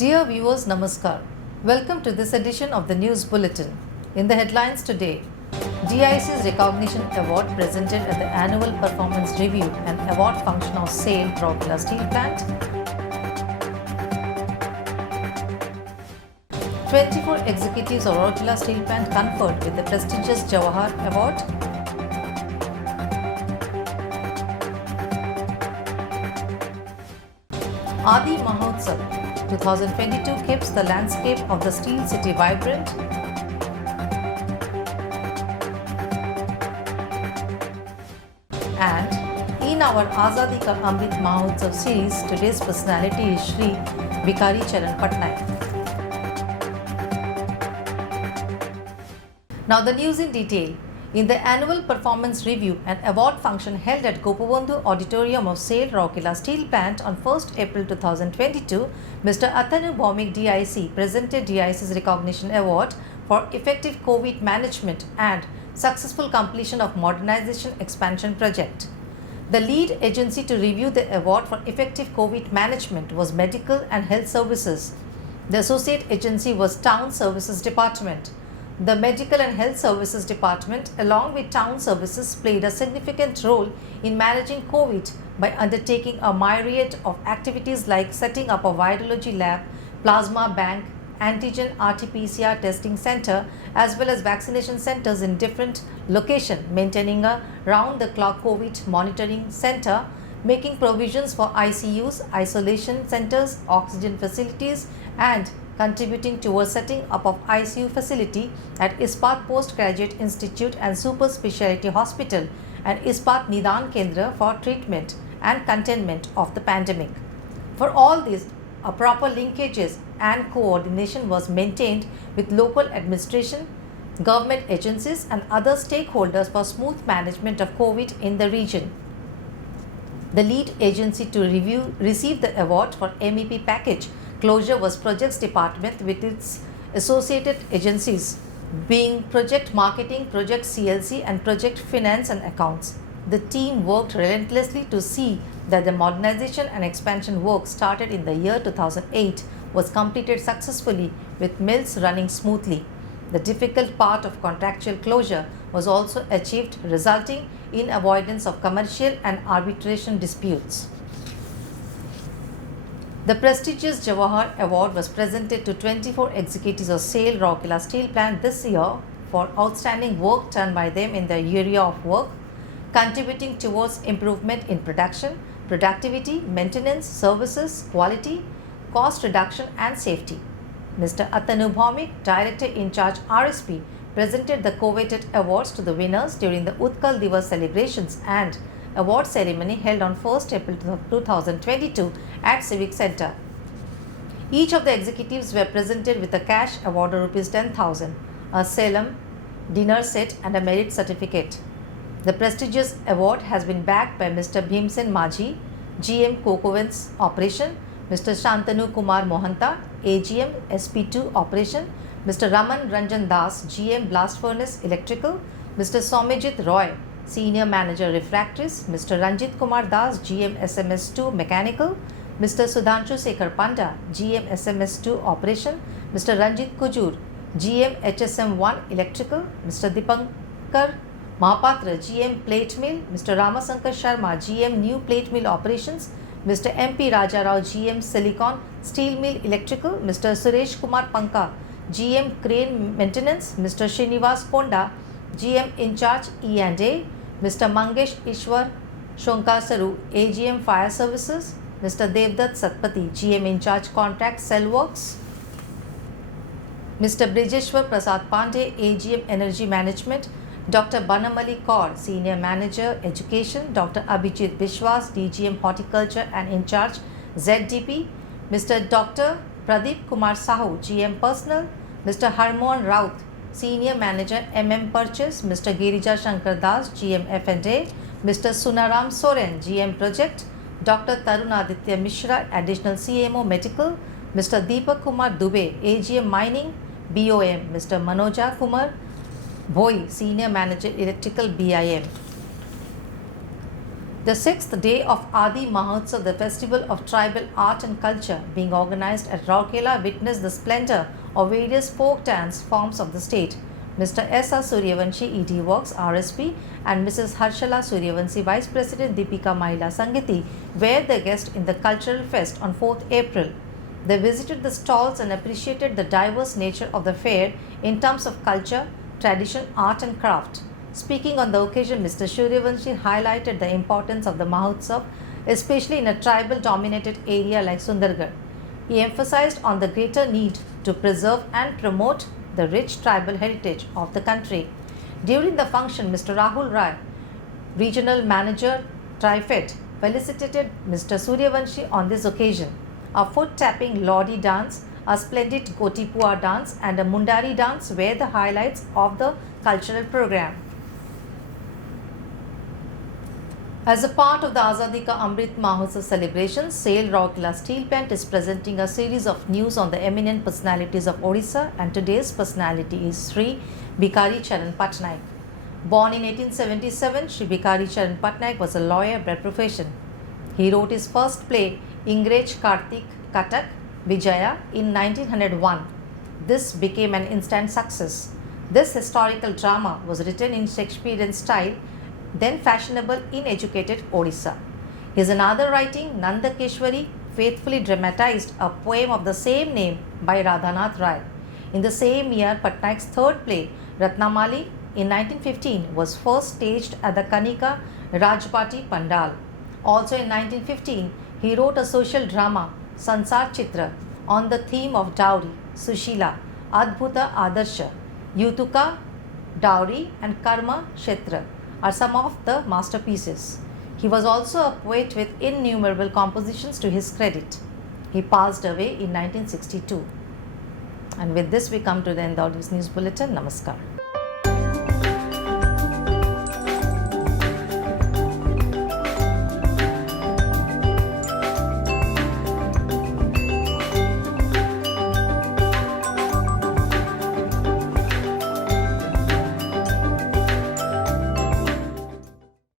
Dear viewers, Namaskar. Welcome to this edition of the News Bulletin. In the headlines today, DIC's Recognition Award presented at the Annual Performance Review and Award Function of SAIL Rourkela Steel Plant. 24 executives of Rourkela Steel Plant conferred with the prestigious Jawahar Award. Adi Mahotsav 2022 keeps the landscape of the steel city vibrant. And in our Azadi Ka Amrit Mahotsav series, today's personality is Shri Bikari Charan Patnaik. Now the news in detail. In the annual performance review and award function held at Gopabandhu Auditorium of SAIL Rourkela Steel Plant on 1st April 2022, Mr. Atanu Bhaumik DIC presented DIC's Recognition Award for Effective COVID Management and Successful Completion of Modernization Expansion Project. The lead agency to review the award for effective COVID management was Medical and Health Services. The associate agency was Town Services Department. The Medical and Health Services Department, along with Town Services, played a significant role in managing COVID by undertaking a myriad of activities like setting up a virology lab, plasma bank, antigen RT-PCR testing center, as well as vaccination centers in different locations, maintaining a round-the-clock COVID monitoring center, making provisions for ICUs, isolation centers, oxygen facilities, and contributing towards setting up of ICU facility at Ispat Postgraduate Institute and Super Speciality Hospital and Ispat Nidan Kendra for treatment and containment of the pandemic. For all this, a proper linkages and coordination was maintained with local administration, government agencies and other stakeholders for smooth management of COVID in the region. The lead agency to receive the award for MEP package closure was Projects Department with its associated agencies being Project Marketing, Project CLC and Project Finance and Accounts. The team worked relentlessly to see that the modernization and expansion work started in the year 2008 was completed successfully with mills running smoothly. The difficult part of contractual closure was also achieved, resulting in avoidance of commercial and arbitration disputes. The prestigious Jawahar Award was presented to 24 executives of SAIL Rourkela Steel Plant this year for outstanding work done by them in their area of work, contributing towards improvement in production, productivity, maintenance, services, quality, cost reduction and safety. Mr. Atanu Bhaumik, Director in charge RSP, presented the coveted awards to the winners during the Utkal Divas celebrations and award ceremony held on 1st April 2022 at Civic Centre. Each of the executives were presented with a cash award of Rs 10,000, a Salem dinner set and a merit certificate. The prestigious award has been backed by Mr. Bhimsen Majhi, GM Cocovents Operation, Mr. Shantanu Kumar Mohanta, AGM SP2 Operation, Mr. Raman Ranjan Das, GM Blast Furnace Electrical, Mr. Somejit Roy, Senior Manager Refractories, Mr. Ranjit Kumar Das, GM SMS2 Mechanical, Mr. Sudhanshu Sekhar Panda, GM SMS2 Operation, Mr. Ranjit Kujur, GM HSM1 Electrical, Mr. Dipankar Mahapatra, GM Plate Mill, Mr. Ramasankar Sharma, GM New Plate Mill Operations, Mr. MP Raja Rao, GM Silicon Steel Mill Electrical, Mr. Suresh Kumar Panka, GM Crane Maintenance, Mr. Srinivas Ponda, GM in charge E&A, Mr. Mangesh Ishwar Shonkasaru, AGM Fire Services, Mr. Devdutt Satpathy, GM in charge Contract Cell Works, Mr. Brijeshwar Prasad Pandey, AGM Energy Management, Dr. Banamali Kaur, Senior Manager Education, Dr. Abhijit Bishwas, DGM Horticulture and in charge ZDP, Mr. Dr. Pradeep Kumar Sahu, GM Personal, Mr. Harmohan Raut, Senior Manager MM Purchase, Mr. Girija Shankar Das, GM F&A, Mr. Sunaram Soren, GM Project, Dr. Tarun Aditya Mishra, Additional CMO Medical, Mr. Deepak Kumar Dubey, AGM Mining, BOM, Mr. Manoja Kumar Bhoi, Senior Manager Electrical BIM. The sixth day of Adi Mahotsav, the festival of tribal art and culture being organized at Rourkela, witnessed the splendor of various folk dance forms of the state. Mr. S. R. Suryavanshi, ED Works, RSP, and Mrs. Harshala Suryavanshi, Vice President Deepika Mahila Sangiti, were the guests in the Cultural Fest on 4th April. They visited the stalls and appreciated the diverse nature of the fair in terms of culture, tradition, art and craft. Speaking on the occasion, Mr. Suryavanshi highlighted the importance of the Mahotsav, especially in a tribal-dominated area like Sundargarh. He emphasized on the greater need to preserve and promote the rich tribal heritage of the country. During the function, Mr. Rahul Rai, Regional Manager, TriFed, felicitated Mr. Suryavanshi on this occasion. A foot-tapping Lodi dance, a splendid Gotipua dance and a Mundari dance were the highlights of the cultural program. As a part of the Azadi Ka Amrit Mahotsav celebrations, SAIL Rourkela Steel Plant is presenting a series of news on the eminent personalities of Odisha, and today's personality is Sri Bikari Charan Patnaik. Born in 1877, Sri Bikari Charan Patnaik was a lawyer by profession. He wrote his first play, Ingrej Kartik Katak Vijaya, in 1901. This became an instant success. This historical drama was written in Shakespearean style, then fashionable in educated Odisha. His another writing, Nandakeshwari, faithfully dramatized a poem of the same name by Radhanath Rai. In the same year, Patnaik's third play, Ratnamali, in 1915, was first staged at the Kanika Rajbati Pandal. Also in 1915, he wrote a social drama, Sansar Chitra, on the theme of dowry, Sushila, Adbhuta Adarsha, Yutuka, Dowry and Karma Kshetra are some of the masterpieces. He was also a poet with innumerable compositions to his credit. He passed away in 1962. And with this, we come to the end of this news bulletin. Namaskar.